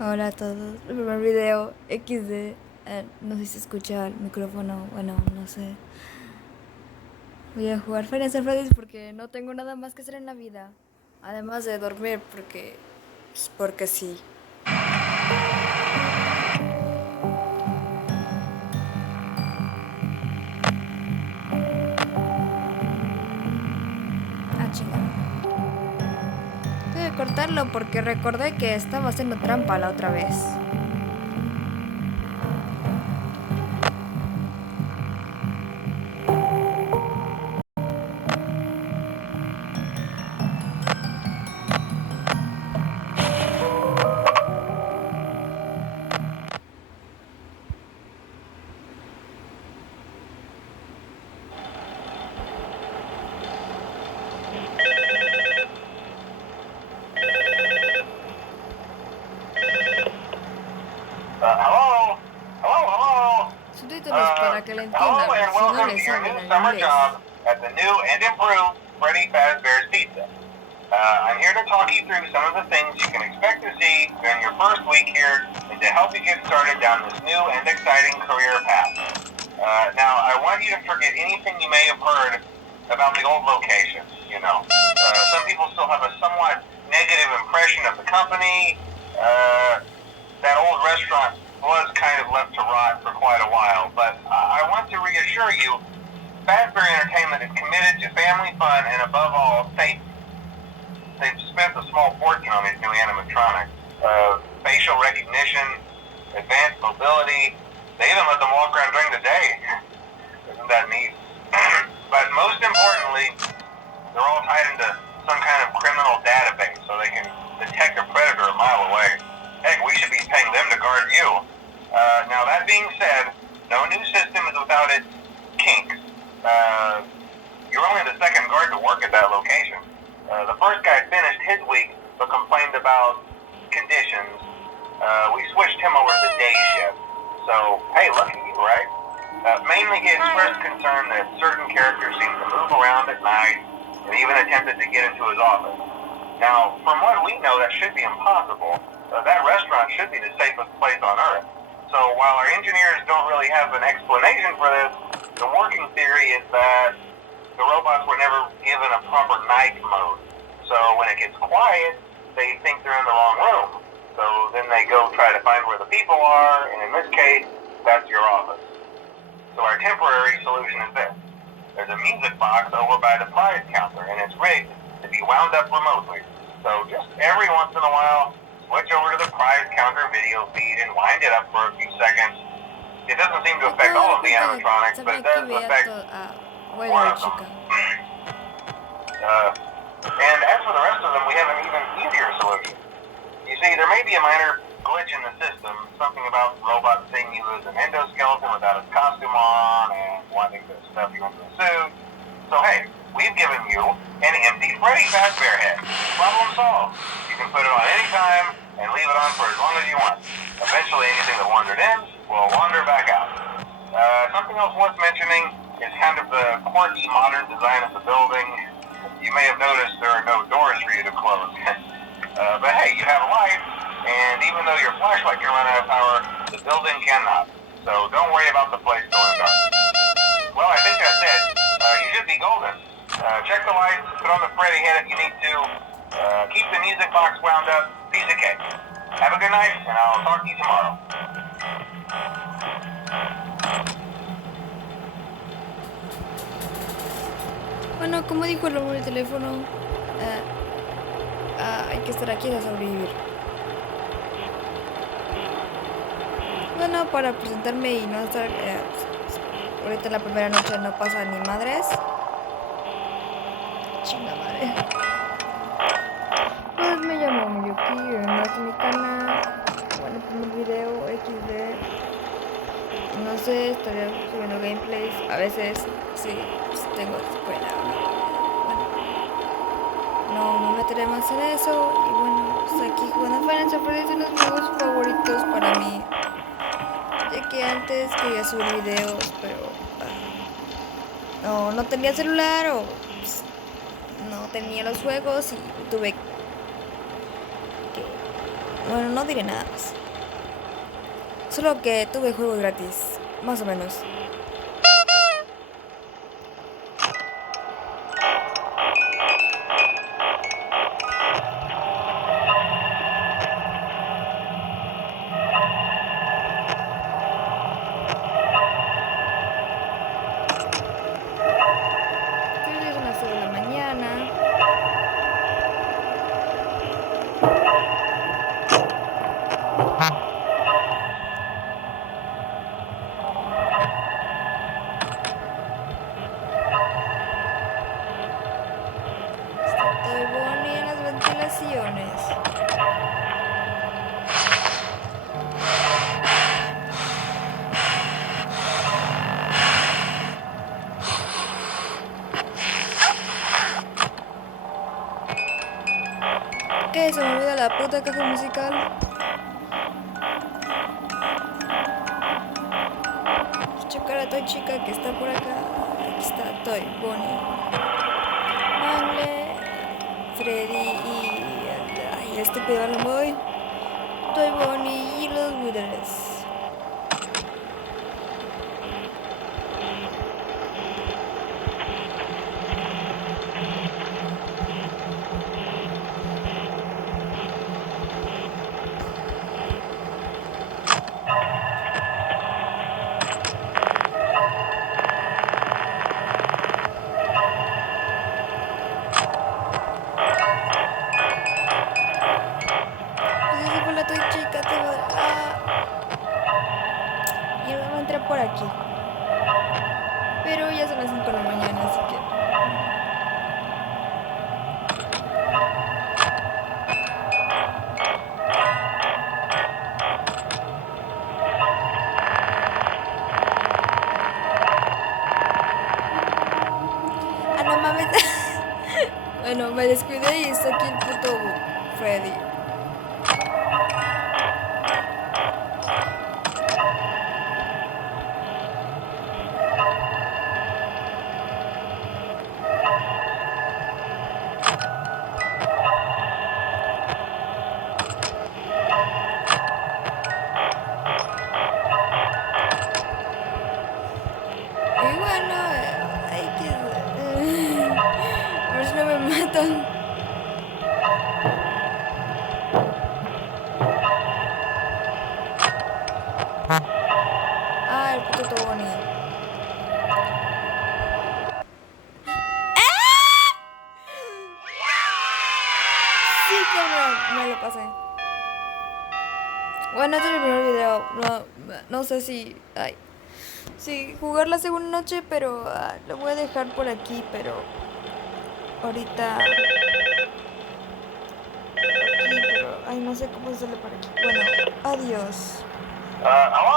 Hola a todos. El primer video XD. No sé si se escucha el micrófono. Bueno, no sé. Voy a jugar Freddy porque no tengo nada más que hacer en la vida. Además de dormir porque sí. Ah, chingada. Tengo que cortarlo porque recordé que estaba haciendo trampa la otra vez. Hello? Hello, hello? Subtítulos para que le Hello entiendan, and si no welcome le to your saben new el summer inglés. job at the new and improved Freddy Fazbear's Pizza. I'm here to talk you through some of the things you can expect to see during your first week here and to help you get started down this new and exciting career path. Now, I want you to forget anything you may have heard about the old location, you know. Some people still have a somewhat negative impression of the company. That old restaurant was kind of left to rot for quite a while, but I want to reassure you, Fazbear Entertainment is committed to family fun and above all, safety. They've spent a small fortune on these new animatronics. Facial recognition, advanced mobility. They even let them walk around during the day. Isn't that neat? But most importantly, they're all tied into some kind of criminal database so they can detect a predator a mile away. Heck, we should be paying them to guard you. Now, that being said, no new system is without its kinks. You're only the second guard to work at that location. The first guy finished his week but complained about conditions. We switched him over to day shift. So, hey, lucky you, right? Mainly he expressed concern that certain characters seem to move around at night and even attempted to get into his office. Now, from what we know, that should be impossible. That restaurant should be the safest place on Earth. So while our engineers don't really have an explanation for this, the working theory is that the robots were never given a proper night mode. So when it gets quiet, they think they're in the wrong room. So then they go try to find where the people are, and in this case, that's your office. So our temporary solution is this. There's a music box over by the prize counter, and it's rigged to be wound up remotely. So just every once in a while, switch over to the prize counter video feed and wind it up for a few seconds. It doesn't seem to affect all of the animatronics, but it does affect one of them. And as for the rest of them, we have an even easier solution. You see, there may be a minor glitch in the system, something about robots seeing you as an endoskeleton without its costume on and wanting to stuff you into a suit. So hey, we've given you an empty Freddy Fazbear head. Problem solved. You can put it on any time and leave it on for as long as you want. Eventually anything that wandered in will wander back out. Something else worth mentioning is kind of the quirky modern design of the building. You may have noticed there are no doors for you to close. But hey, you have a light, and even though your flashlight can run out of power, the building cannot. So don't worry about the place going dark. Well, I think that's it. You should be golden. Check the lights, put on the Freddy head if you need to. Keep the music box wound up. Piece of cake. Have a good night, and I'll talk to you tomorrow. Bueno, como dijo el hombre del teléfono, hay que estar aquí a sobrevivir. Bueno, para presentarme y no estar... ahorita en la primera noche no pasa ni madres. Chinga madre. Pues me llamo Miyuki, no es mi canal. Bueno, el primer video XD. No sé, estaré subiendo gameplays. A veces sí, pues tengo escuela. Bueno, no me meteré más en eso. Y bueno, pues aquí jugando Final Fantasy es uno de los juegos favoritos para mí. Ya que antes quería subir videos, pero no tenía celular o pues, no tenía los juegos y tuve que Bueno, no diré nada más. Solo que tuve juegos gratis, más o menos. Creo que son las 3 de la mañana. Estoy Bonnie en las ventilaciones. ¿Qué? Se me olvida la puta caja musical. Checar a Toy Chica que está por acá. Aquí está Toy Bonnie, Mangle, Freddy y ay, el estúpido Alan Boy, Toy Bonnie y los Withers. Pues esa fue la Toy Chica. Y ahora va a entrar por aquí. Pero ya son las 5 de la mañana, así que... Ah, no mames. Bueno, me descuidé y está aquí el puto Freddy. Y bueno, hay que... a ver si no me matan. Ah, el puto Toboni. Sí, cabrón, me lo pasé. Bueno, este es el primer video. No sé si... Ay. Sí, jugar la segunda noche, pero lo voy a dejar por aquí, pero... Ahorita... Aquí, pero... Ay, no sé cómo sale por aquí. Bueno, adiós.